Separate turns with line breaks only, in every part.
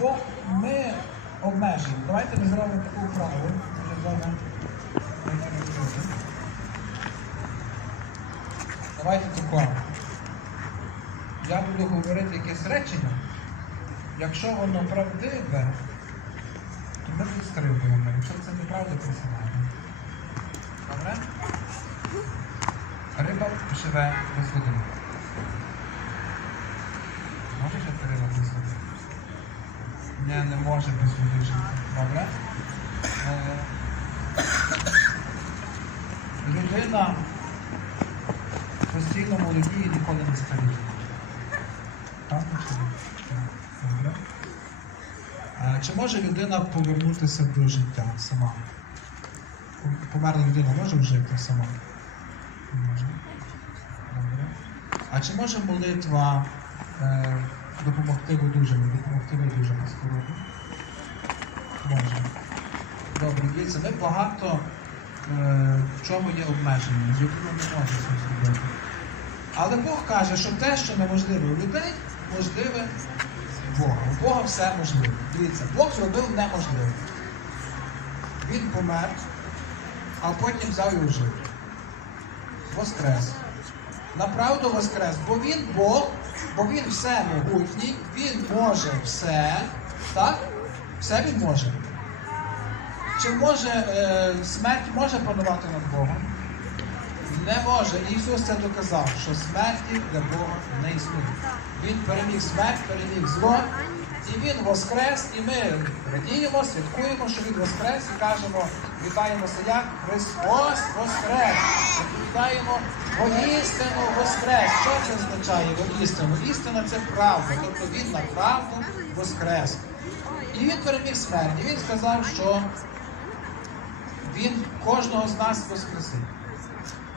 Бо ми обмежені. Давайте ми зробимо таку вправу. Давайте тако. Я буду говорити якесь речення. Якщо воно правдиве, то ми підстрибуємо. Якщо це неправда, то присилаємо. Добре? Риба живе без води. Може жити риба без води? Ні, не може без води жити. Добре? Е, Людина постійно молодіє і ніколи не старіє. Добре. А Чи може людина повернутися до життя сама? Померла людина може жити сама? Може. Добре. А чи може молитва е, допомогти видужанню, допомогти видужанню з хвороби? Може. Добре, дивіться, ми багато е, в чому є обмежені, людина не може це зробити. Але Бог каже, що те, що неможливе у людей, можливе Бога. У Бога все можливе. Дивіться, Бог зробив неможливе. Він помер, а потім взяв і ожив. Воскрес. Направду воскрес, бо він Бог, бо він все могутній, він може все. Так? Все він може. Чи може е, смерть може панувати над Богом? Не може. Ісус це доказав, що смерті для Бога не існує. Він переміг смерть, переміг зло, і Він воскрес, і ми радіємо, святкуємо, що Він воскрес, і кажемо, вітаємося як Христос воскрес. Відповідаємо воістину воскрес. Що це означає воістину? Істина це правда. Тобто Він направду воскрес. І він переміг смерть. І він сказав, що він кожного з нас воскресить.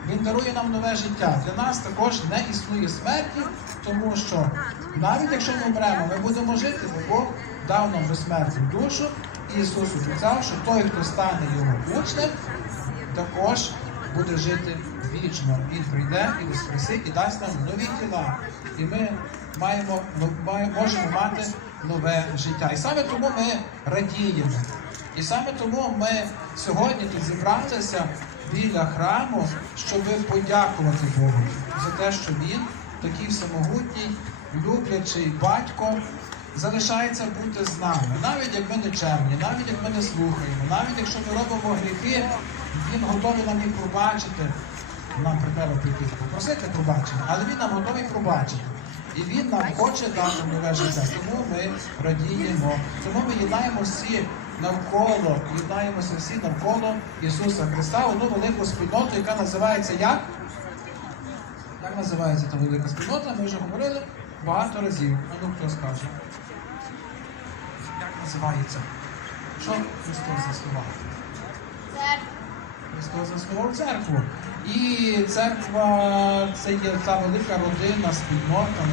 Він дарує нам нове життя. Для нас також не існує смерті, тому що навіть якщо ми вмремо, ми будемо жити, бо Бог дав нам безсмертну душу. Ісус обіцяв, що той, хто стане його учнем, також буде жити вічно. Він прийде і воскресить, і дасть нам нові тіла. І ми маємо, має- можемо мати нове життя. І саме тому ми радіємо. І саме тому ми сьогодні тут зібралися біля храму, щоб подякувати Богу за те, що Він такий всемогутній, люблячий батько, залишається бути з нами. Навіть як ми не чемні, навіть як ми не слухаємо, навіть якщо ми робимо гріхи, він готовий нам їх пробачити. Нам треба прийти попросити пробачення, але він нам готовий пробачити. І він нам хоче дати нове життя. Тому ми радіємо. Тому ми єднаємо всі навколо, єднаємося всі навколо Ісуса Христа, одну велику спільноту, яка називається як? Як називається та велика спільнота? Ми вже говорили багато разів. А ну хто скаже? Як називається? Що Христос заснував? Христос заснував церкву. І церква це є та велика родина, спільнота,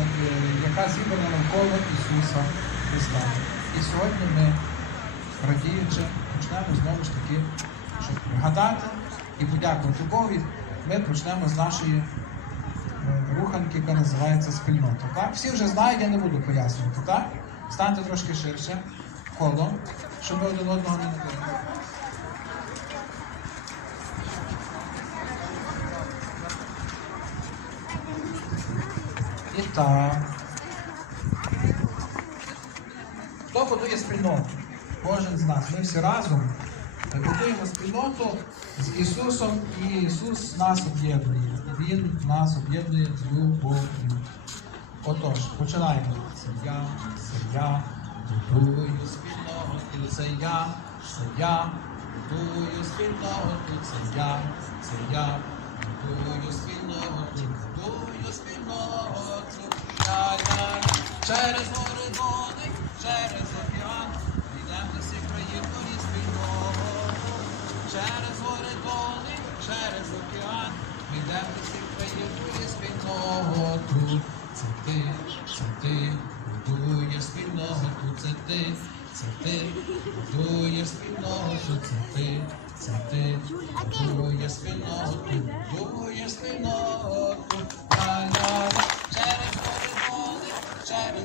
яка зібрана навколо Ісуса Христа. І сьогодні ми, радіючи, почнемо знову ж таки, щоб пригадати і подякувати Богові, ми почнемо з нашої е, руханки, яка називається спільнота. Так? Всі вже знають, я не буду пояснювати, так? Станьте трошки ширше, колом, щоб ми один одного не відбили. І так. Хто будує спільноту? Кожен з нас. Ми всі разом будуємо спільноту з Ісусом, і Ісус нас об'єднує. Він нас об'єднує з любов'ю. Отож, починаємо. Це я, це я, будую спільноту, це я, це я, будую спільноту, це я, це я, через гори води, через океан, йдемо до всіх країн, через гори через океан, йдемо до всіх країн, і спільноту. Це ти, це ти, будуєш спільноту, це ти, це ти, будуєш спільноту, це ти, це ти, будуєш будуєш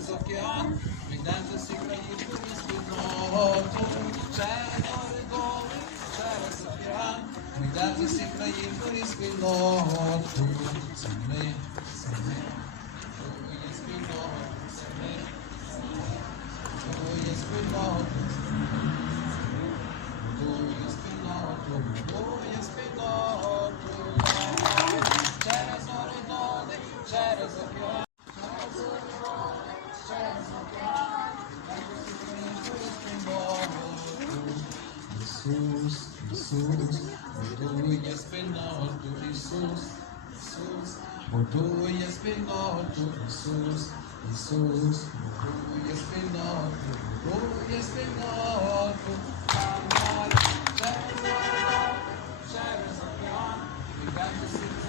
через океан, Прийдемо всі країни спільного тут, через голи, через океан, Прийдемо всі країни спільного тут, сини, сини, є спільного. Ісус, будує спільноту, Ісус, Ісус, будує спільноту, будує спільноту, там далі, через океан, через океан, віддати світу спільноту,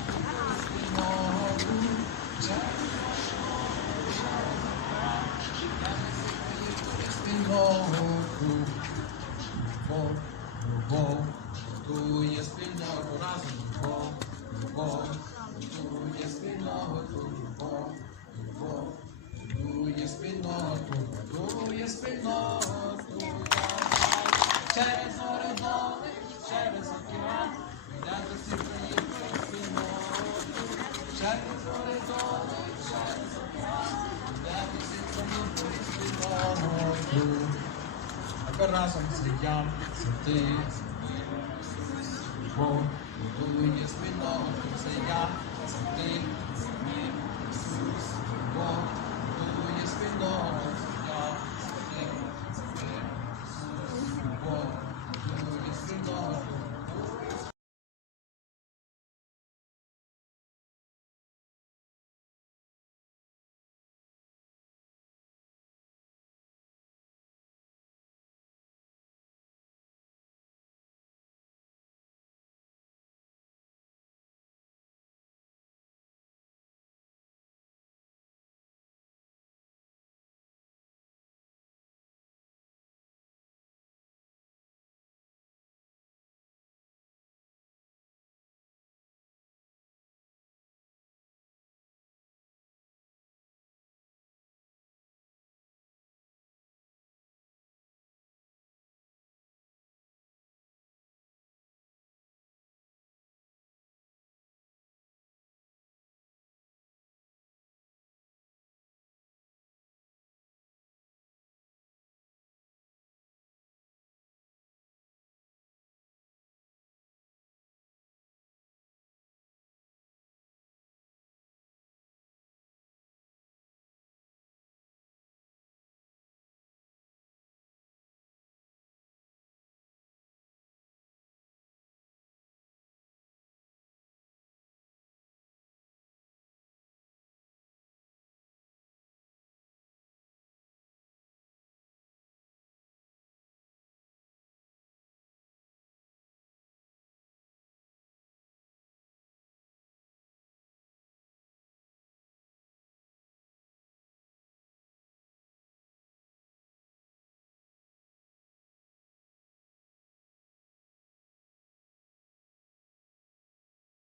Тепер разом з я, це ти, Бог, будує спільноту, це я, це ти, це ми, Ісус, Бог, будує спільноту,